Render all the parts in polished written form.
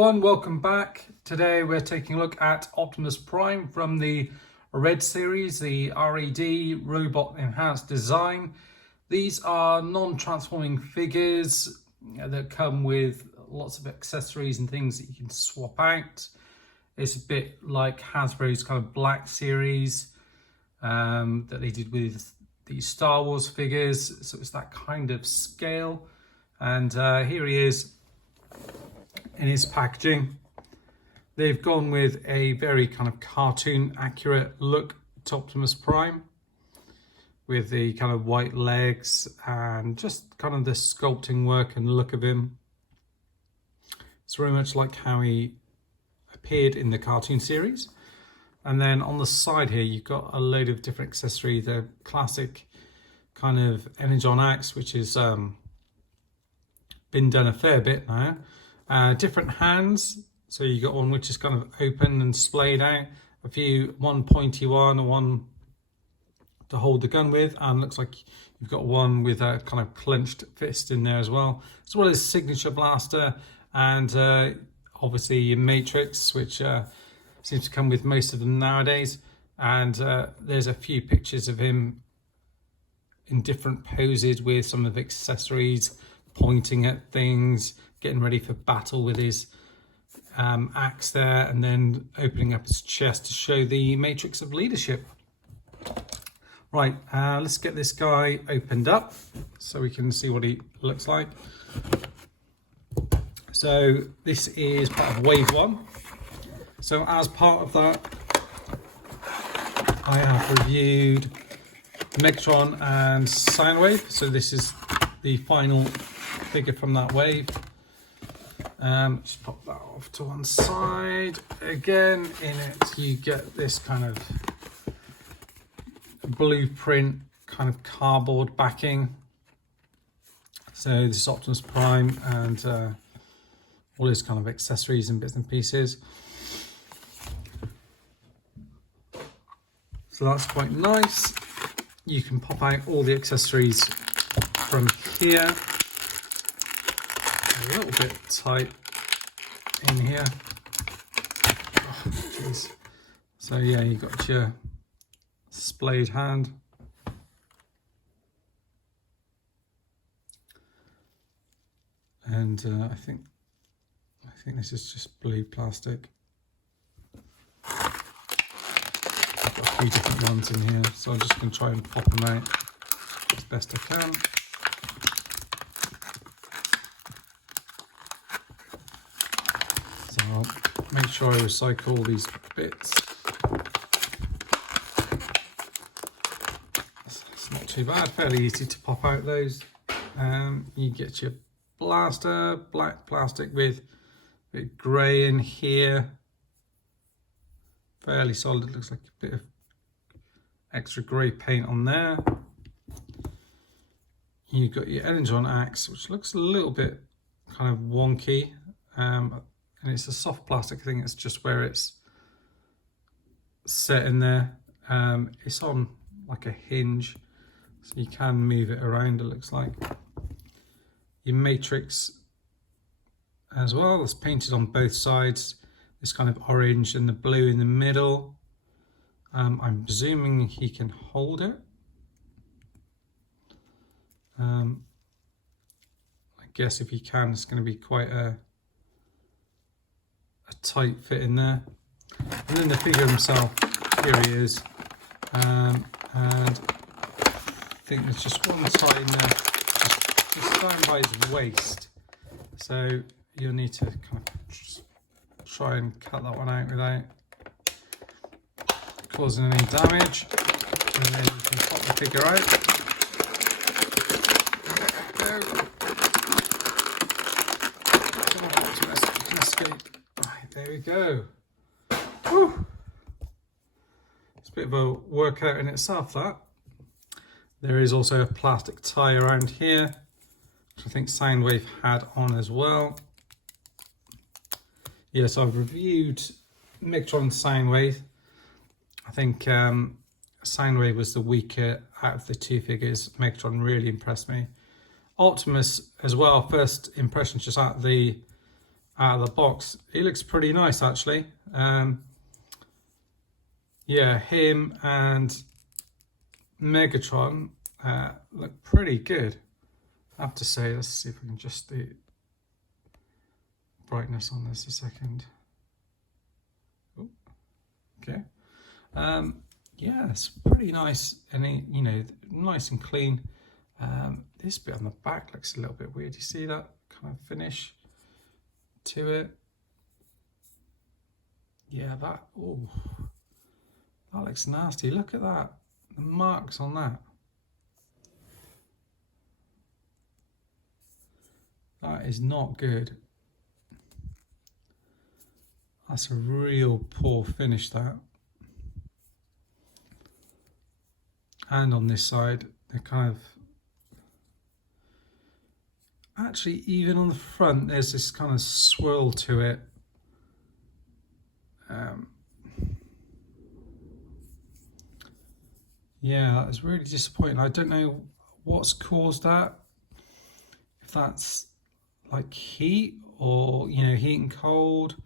everyone, welcome back. Today we're taking a look at Optimus Prime from the R.E.D series, the R.E.D Robot Enhanced Design. These are non-transforming figures that come with lots of accessories and things that you can swap out. It's a bit like Hasbro's kind of Black series that they did with the Star Wars figures. So it's that kind of scale. And here he is in his packaging. They've gone with a very kind of cartoon accurate look to Optimus Prime, with the kind of white legs and just kind of the sculpting work and look of him. It's very much like how he appeared in the cartoon series. And then on the side here, you've got a load of different accessories. The classic kind of Energon axe, which has been done a fair bit now. Different hands. So you got one which is kind of open and splayed out. One pointy one and one to hold the gun with. And looks like you've got one with a kind of clenched fist in there as well as signature blaster and obviously your matrix, which seems to come with most of them nowadays. And there's a few pictures of him in different poses with some of the accessories, pointing at things, getting ready for battle with his axe there, and then opening up his chest to show the matrix of leadership. Right, let's get this guy opened up so we can see what he looks like. So this is part of wave 1. So as part of that, I have reviewed Megatron and Soundwave. So this is the final figure from that wave. Just pop that off to one side. Again, in it you get this kind of blueprint kind of cardboard backing. So this is Optimus Prime and all his kind of accessories and bits and pieces. So that's quite nice. You can pop out all the accessories from here. A little bit tight in here. Oh, geez. So yeah, you got your splayed hand. And I think this is just blue plastic. I've got a few different ones in here, so I'm just going to try and pop them out as best I can. So I'll make sure I recycle all these bits. It's not too bad, fairly easy to pop out those. You get your blaster, black plastic with a bit grey in here. Fairly solid, it looks like a bit of extra grey paint on there. You've got your Energon axe, which looks a little bit kind of wonky. And it's a soft plastic thing, it's just where it's set in there. It's on like a hinge, so you can move it around, it looks like. Your matrix as well, it's painted on both sides, this kind of orange and the blue in the middle. I'm presuming he can hold it. I guess if he can, it's going to be quite a tight fit in there. And then the figure himself, here he is. And I think there's just one side in there, just down by his waist. So you'll need to kind of just try and cut that one out without causing any damage. And then you can pop the figure out. Right, there we go. Whew. It's a bit of a workout in itself, that. There is also a plastic tie around here, which I think Soundwave had on as well. Yes, I've reviewed Megatron and Soundwave. I think Soundwave was the weaker out of the two figures. Megatron really impressed me. Optimus as well, first impressions just out of the out of the box. He looks pretty nice actually. Yeah, him and Megatron look pretty good, I have to say. Let's see if we can adjust the brightness on this a second. Ooh, okay. Yeah, it's pretty nice, and you know, nice and clean. This bit on the back looks a little bit weird. You see that kind of finish to it? Yeah, that looks nasty. Look at that, the marks on that. That is not good. That's a real poor finish, that. And on this side, they're kind of, actually even on the front, there's this kind of swirl to it. Yeah, that is really disappointing. I don't know what's caused that. If that's like heat, or, you know, heat and cold.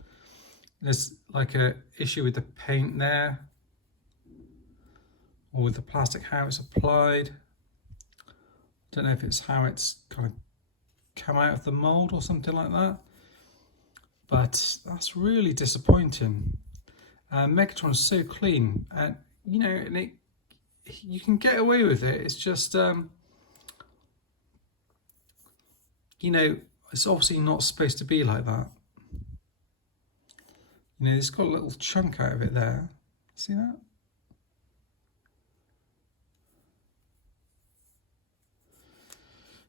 There's like a issue with the paint there, or with the plastic, how it's applied. I don't know if it's how it's kind of come out of the mold or something like that, but that's really disappointing. Megatron's so clean, and you know, and you can get away with it. It's just you know, it's obviously not supposed to be like that. You know, it's got a little chunk out of it there. See that?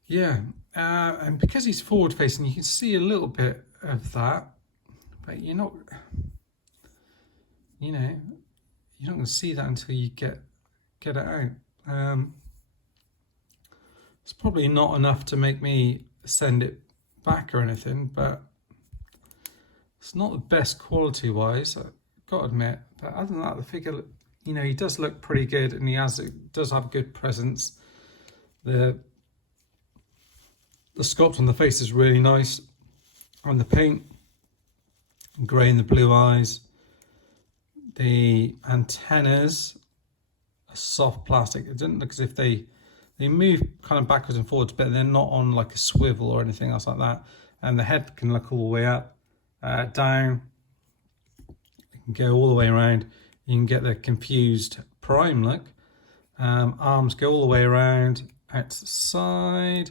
Yeah, and because he's forward facing, you can see a little bit of that, but you're not, you know, you're not going to see that until you get it out. It's probably not enough to make me send it back or anything, but it's not the best quality wise, I've got to admit. But other than that, the figure, you know, he does look pretty good, and he does have good presence. The sculpt on the face is really nice, and the paint, grey and the blue eyes. The antennas are soft plastic. It doesn't look as if they move kind of backwards and forwards, but they're not on like a swivel or anything else like that. And the head can look all the way up, down. It can go all the way around. You can get the confused Prime look. Arms go all the way around, out to the side.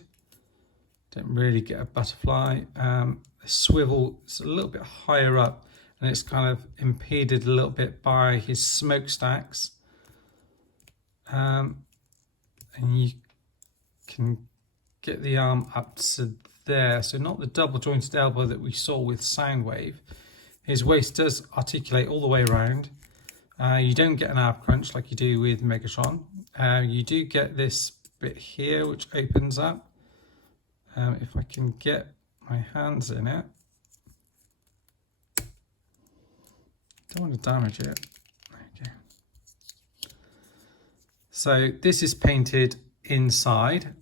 Don't really get a butterfly. The swivel is a little bit higher up, and it's kind of impeded a little bit by his smokestacks. And you can get the arm up to there, so not the double jointed elbow that we saw with Soundwave. His waist does articulate all the way around. You don't get an ab crunch like you do with Megatron. You do get this bit here which opens up. If I can get my hands in it. Don't want to damage it. Okay. So this is painted inside,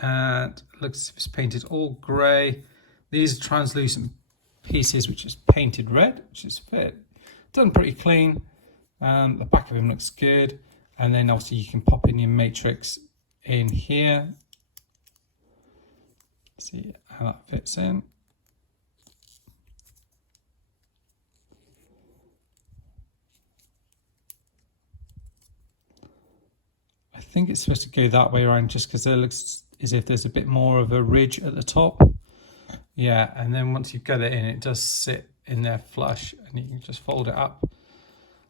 and looks as if it's painted all grey. These are translucent pieces which is painted red, which is done pretty clean. The back of him looks good, and then obviously you can pop in your matrix in here. See how that fits in. I think it's supposed to go that way around, just because it looks as if there's a bit more of a ridge at the top. Yeah, and then once you get it in, it does sit in there flush, and you can just fold it up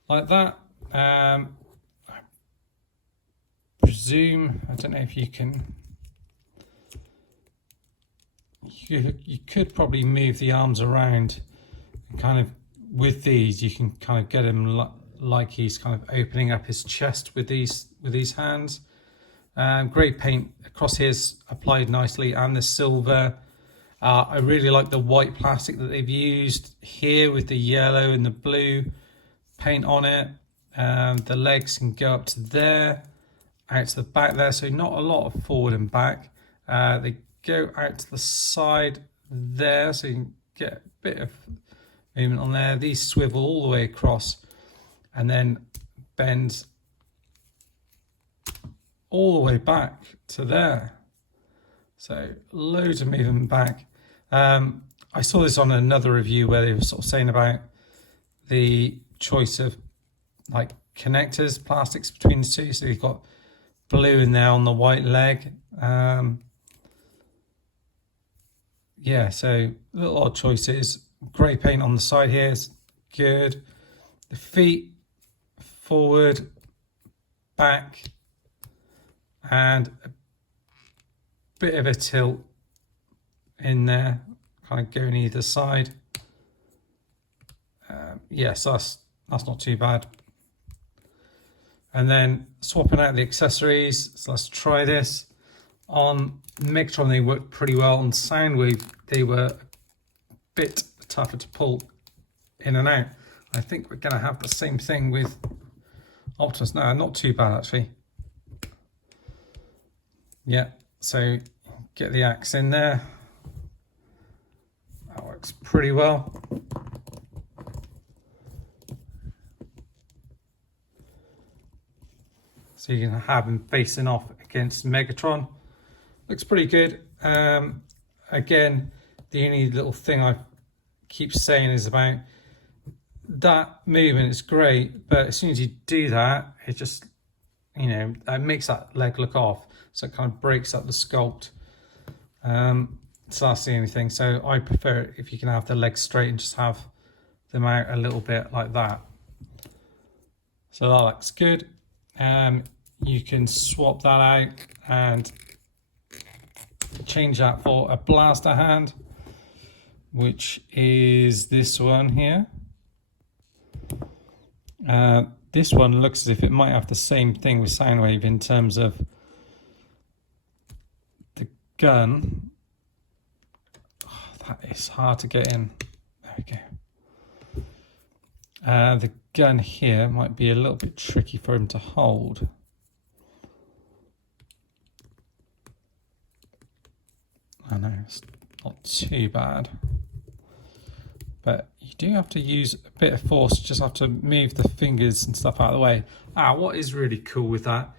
like that. I presume, I don't know if you can, you could probably move the arms around, and kind of with these you can kind of get him like he's kind of opening up his chest with these hands. Great paint across here is applied nicely, and the silver. I really like the white plastic that they've used here with the yellow and the blue paint on it. The legs can go up to there, out to the back there, so not a lot of forward and back. They go out to the side there, so you can get bit of movement on there. These swivel all the way across and then bend all the way back to there. So loads of movement back. I saw this on another review where they were sort of saying about the choice of like connectors, plastics between the two. So you've got blue in there on the white leg. Yeah, so little odd choices. Grey paint on the side here is good. The feet forward, back, and a bit of a tilt in there, kind of going either side. Yes, that's not too bad. And then swapping out the accessories. So let's try this. On Megatron they worked pretty well. On Soundwave they were a bit tougher to pull in and out. I think we're going to have the same thing with Optimus. No, not too bad actually. Yeah, so get the axe in there. That works pretty well. So you can have him facing off against Megatron. Looks pretty good. Again, the only little thing I keep saying is about that movement is great, but as soon as you do that, it just, you know, it makes that leg look off. So it kind of breaks up the sculpt. So that's the only thing. So I prefer it if you can have the legs straight and just have them out a little bit like that. So that looks good. You can swap that out and change that for a blaster hand, which is this one here. This one looks as if it might have the same thing with Soundwave in terms of the gun. Oh, that is hard to get in. There we go. The gun here might be a little bit tricky for him to hold. I know, it's not too bad. But you do have to use a bit of force, just have to move the fingers and stuff out of the way. What is really cool with that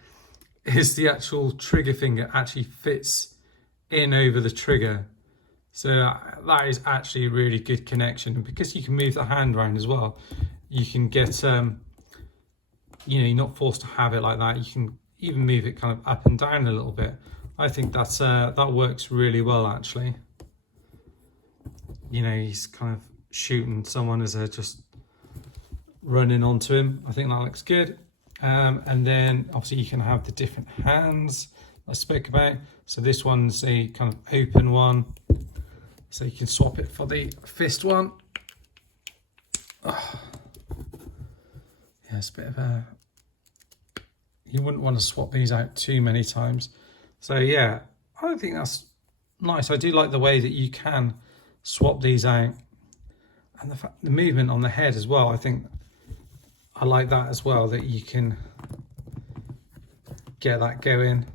is the actual trigger finger actually fits in over the trigger. So that is actually a really good connection. And because you can move the hand around as well, you can get, you know, you're not forced to have it like that. You can even move it kind of up and down a little bit. I think that's that works really well actually. You know, he's kind of shooting someone as they're just running onto him. I think that looks good. And then obviously you can have the different hands I spoke about. So this one's a kind of open one. So you can swap it for the fist one. Oh. Yeah, it's a bit of a... You wouldn't want to swap these out too many times. So yeah, I think that's nice. I do like the way that you can swap these out. And the movement on the head as well, I think I like that as well, that you can get that going.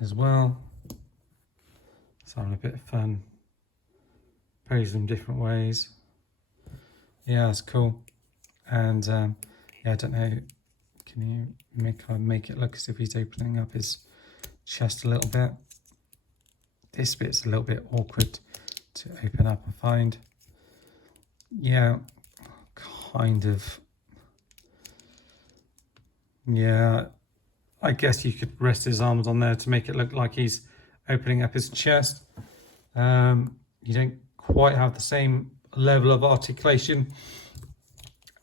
As well. So having a bit of fun. Pose them different ways. Yeah, that's cool. And yeah, I don't know, can you make it look as if he's opening up his chest a little bit? This bit's a little bit awkward to open up, I find. Yeah, kind of. Yeah, I guess you could rest his arms on there to make it look like he's opening up his chest. You don't quite have the same level of articulation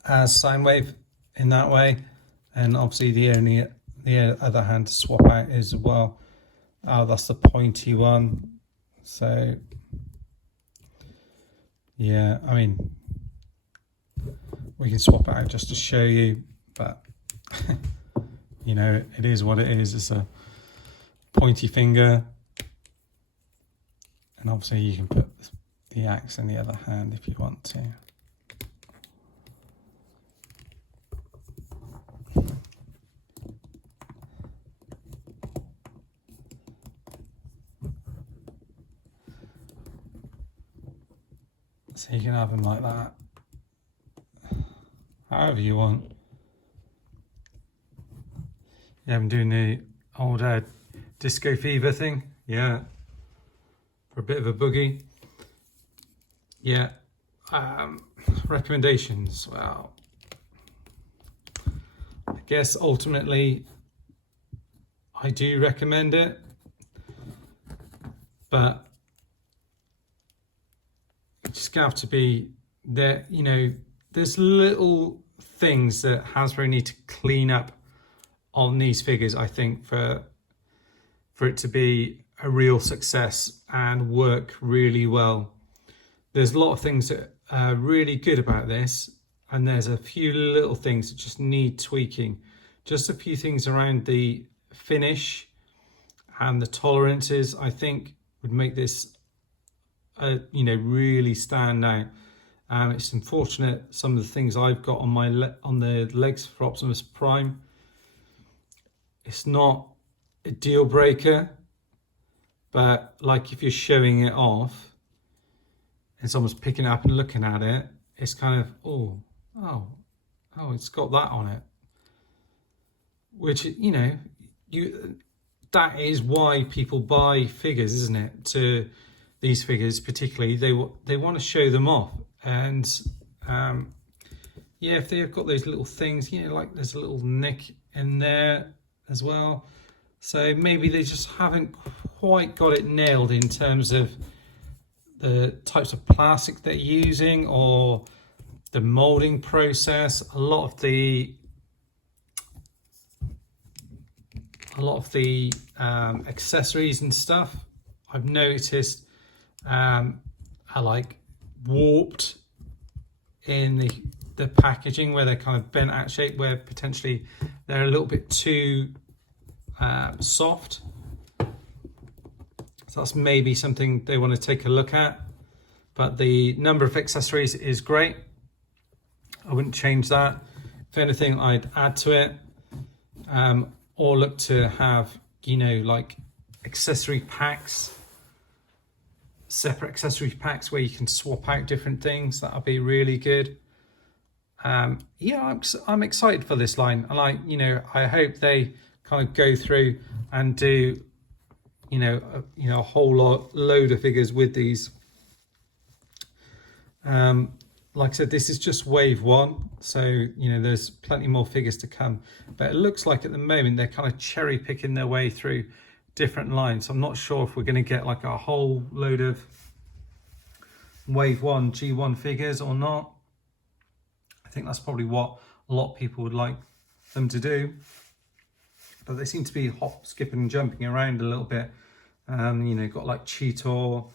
as Soundwave in that way, and obviously the other hand to swap out is as well. Oh, that's the pointy one. So yeah, I mean, we can swap it out just to show you, but you know, it is what it is. It's a pointy finger, and obviously you can put the axe in the other hand if you want to. So you can have them like that, however you want. Yeah, I'm doing the old disco fever thing. Yeah, for a bit of a boogie. Yeah. Recommendations. Well, I guess ultimately I do recommend it, but it's just gonna have to be there. You know, there's little things that Hasbro need to clean up on these figures, I think, for it to be a real success and work really well. There's a lot of things that are really good about this, and there's a few little things that just need tweaking. Just a few things around the finish and the tolerances, I think, would make this you know, really stand out. It's unfortunate some of the things I've got on my on the legs for Optimus Prime. It's not a deal breaker, but like if you're showing it off and someone's picking it up and looking at it, it's kind of, oh, it's got that on it. Which, you know, that is why people buy figures, isn't it? To these figures particularly, they want to show them off. And yeah, if they've got those little things, you know, like there's a little nick in there as well. So maybe they just haven't quite got it nailed in terms of the types of plastic they're using or the molding process. A lot of the accessories and stuff I've noticed are like warped in the packaging, where they're kind of bent out shape, where potentially they're a little bit too soft. So that's maybe something they want to take a look at. But the number of accessories is great. I wouldn't change that. If anything, I'd add to it, or look to have, you know, like accessory packs, separate accessory packs where you can swap out different things. That'll be really good. Yeah, I'm excited for this line, and I hope they kind of go through and do, a whole load of figures with these. Like I said, this is just wave one, so there's plenty more figures to come, but it looks like at the moment they're kind of cherry picking their way through different lines. So I'm not sure if we're going to get like a whole load of wave one G1 figures or not. I think that's probably what a lot of people would like them to do, but they seem to be hop, skipping and jumping around a little bit. Got like Cheetor,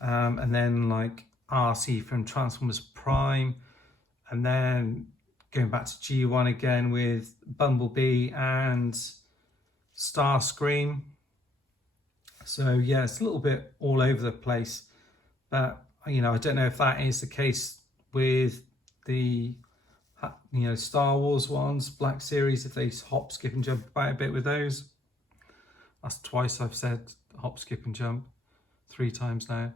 and then like RC from Transformers Prime, and then going back to G1 again with Bumblebee and Starscream. So yeah, it's a little bit all over the place, but I don't know if that is the case with the Star Wars ones, Black Series, if they hop, skip and jump about a bit with those. That's twice I've said hop, skip and jump, 3 times now.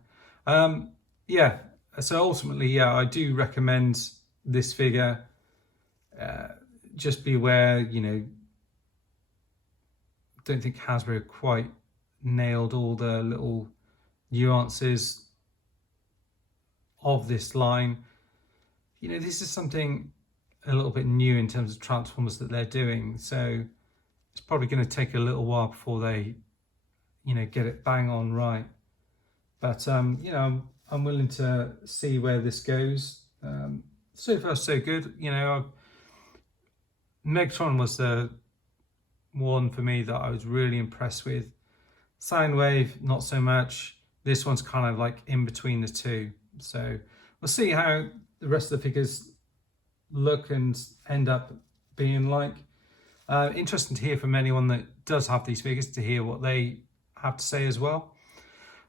Yeah, so ultimately, yeah, I do recommend this figure. Just beware, don't think Hasbro quite nailed all the little nuances of this line. This is something a little bit new in terms of Transformers that they're doing, so it's probably going to take a little while before they get it bang on right. But I'm willing to see where this goes. So far so good. Megatron was the one for me that I was really impressed with. Soundwave, not so much. This one's kind of like in between the two. So we'll see how the rest of the figures look and end up being like. Interesting to hear from anyone that does have these figures, to hear what they have to say as well.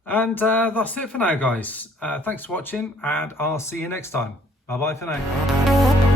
And that's it for now, guys. Thanks for watching, and I'll see you next time. Bye bye for now.